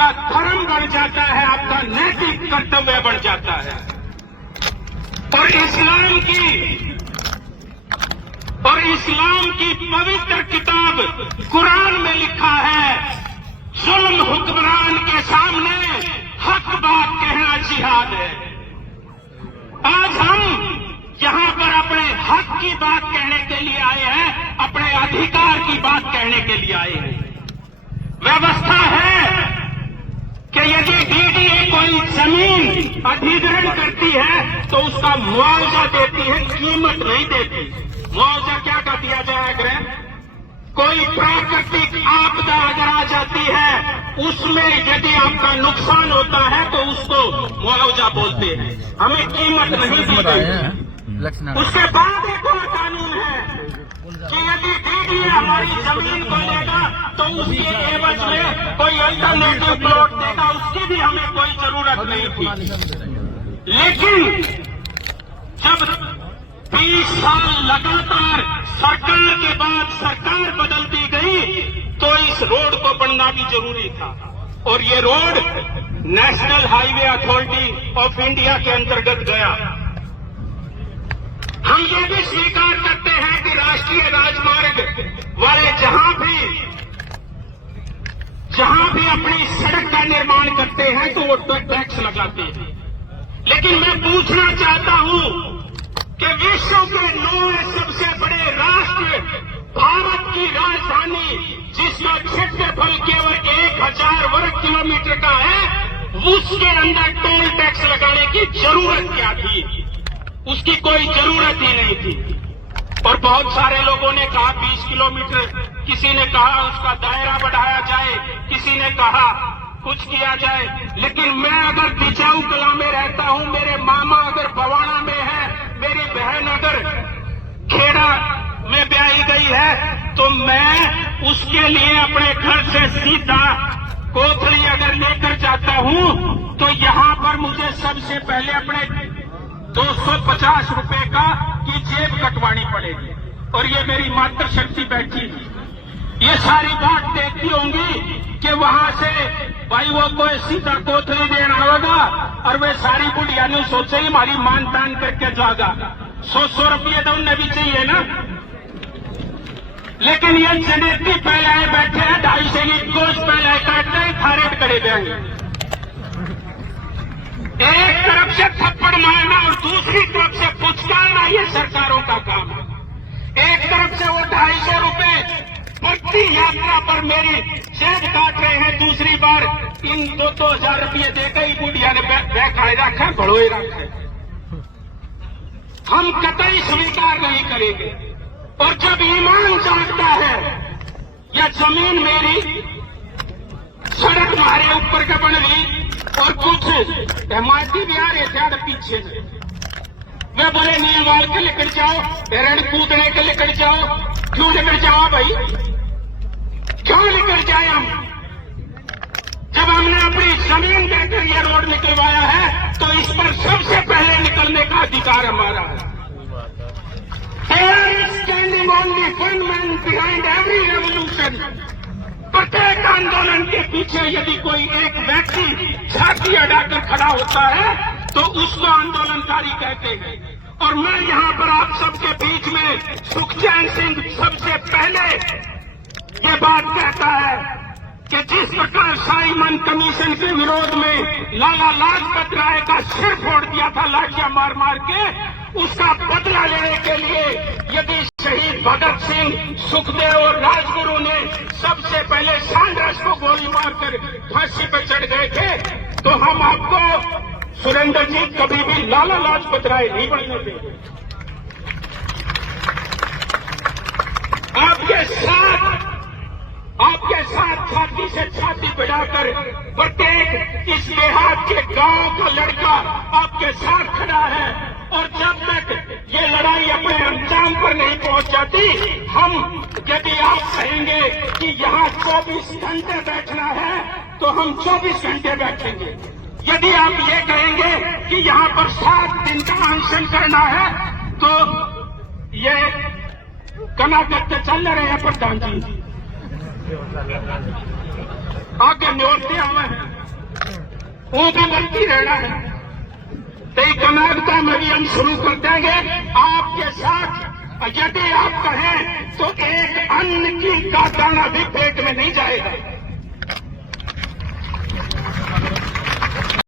आपका धर्म बढ़ जाता है, आपका नैतिक कर्तव्य बढ़ जाता है। और इस्लाम की पवित्र किताब कुरान में लिखा है, जुल्म हुक्मरान के सामने हक बात कहना जिहाद है। आज हम यहां पर अपने हक की बात कहने के लिए आए हैं, अपने अधिकार की बात कहने के लिए आए हैं। व्यवस्था है कि यदि डीडीए कोई जमीन अधिग्रहण करती है तो उसका मुआवजा देती है, कीमत नहीं देती। मुआवजा क्या का दिया जाएगा? कोई प्राकृतिक आपदा अगर आ जाती है, उसमें यदि आपका नुकसान होता है तो उसको मुआवजा बोलते हैं, हमें कीमत नहीं दी गई। उसके बाद एक और कानून है कि यदि डीडीए हमारी जमीन को लेगा तो उसके एवज में कोई अल्टरनेटिव प्लॉट देगा, उसकी भी हमें कोई जरूरत नहीं थी। लेकिन जब 20 साल लगातार सरकार के बाद सरकार बदलती गई तो इस रोड को बनना भी जरूरी था। और ये road national highway authority of India के अंतर्गत गया। हम ये भी स्वीकार करते हैं कि राष्ट्रीय राजमार्ग वाले जहां भी अपनी सड़क का निर्माण करते हैं तो वो टैक्स लगाते हैं। लेकिन मैं पूछना चाहता हूं कि विश्व के 9 सबसे बड़े राष्ट्र, भारत की राजधानी जिसका क्षेत्रफल केवल 1000 वर्ग किलोमीटर का है, उसके अंदर टोल टैक्स लगाने की जरूरत क्या थी? उसकी कोई जरूरत ही नहीं थी। और बहुत सारे लोगों ने कहा 20 किलोमीटर, किसी ने कहा उसका दायरा बढ़ाया जाए, किसी ने कहा कुछ किया जाए। लेकिन मैं अगर बिजाऊ कला में रहता हूं, मेरे मामा अगर बवाना में है, मेरी बहन अगर खेड़ा में ब्याही गई है, तो मैं उसके लिए अपने घर से सीधा कोथली अगर लेकर जाता हूं तो यहां पर मुझे सबसे पहले अपने 250 रुपए की जेब कटवानी पड़ेगी। और ये मेरी मातृशक्ति बैठी, ये सारी बात देखती होंगी कि वहां से भाई वो कोई सीधा कोथली देना होगा और वे सारी बुढ़िया ने सोचे ही हमारी मान तान करके जाएगा। 100 रुपये तो उन्हें भी चाहिए ना। लेकिन ये जनेती पहले बैठे हैं, 250 की गोश्त पहले काटते हैं, खारेट करे देंगे। एक तरफ से थप्पड़ मारना और दूसरी तरफ से पुचकारना, ये सरकारों का काम है। एक तरफ से वो 250 रुपए प्रति यात्रा पर मेरी जेब काट रहे हैं, दूसरी बार इन 2-2000 रुपये देकर ही बुढ़िया ने बैठाए रखा, घड़ोए रखे। हम कतई स्वीकार नहीं करेंगे। और जब ईमान जागता है, या जमीन मेरी, सड़क हमारे ऊपर का बन रही और कुछ एमआरटी भी आ रहे थे पीछे से, वे बोले नीलवाल के लेकर जाओ, रण कूदने के लेकर जाओ। क्यों लेकर जाओ भाई, क्यों लेकर जाए हम? जब हमने अपनी जमीन देकर यह रोड निकलवाया है तो इस पर सबसे पहले निकलने का अधिकार हमारा है। There is standing only one man behind every revolution. प्रत्येक आंदोलन के पीछे यदि कोई एक व्यक्ति छाती अड़ाकर खड़ा होता है तो उसको आंदोलनकारी कहते हैं। और मैं यहां पर आप सबके बीच में सुखचैन सिंह सबसे पहले ये बात कहता है कि जिस प्रकार साइमन कमीशन के विरोध में लाला लाजपत राय का सिर फोड़ दिया था लाठियां मार मार के, उसका बदला लेने के लिए यदि शहीद भगत सिंह, सुखदेव और राजगुरु ने सबसे पहले सांड्रस को गोली मारकर फांसी पर चढ़ गए थे, तो हम आपको सुरेंद्र जी कभी भी लाला लाजपत राय नहीं बनने देंगे। आपके साथ छाती से छाती भिड़ाकर प्रत्येक इस देहात के गांव का लड़का आपके साथ खड़ा है। और जब तक ये लड़ाई अपने अंजाम पर नहीं पहुंच जाती, हम यदि आप कहेंगे कि यहाँ 24 घंटे बैठना है तो हम 24 घंटे बैठेंगे। यदि आप ये कहेंगे कि यहाँ पर 7 दिन का अनशन करना है तो ये कना करते चल रहे हैं प्रधान जी। आगे न्योते आवे हैं वो भी बनती रहना है। तो कनाडा में भी हम शुरू कर देंगे आपके साथ। यदि आप कहें तो एक अन्न की का दाना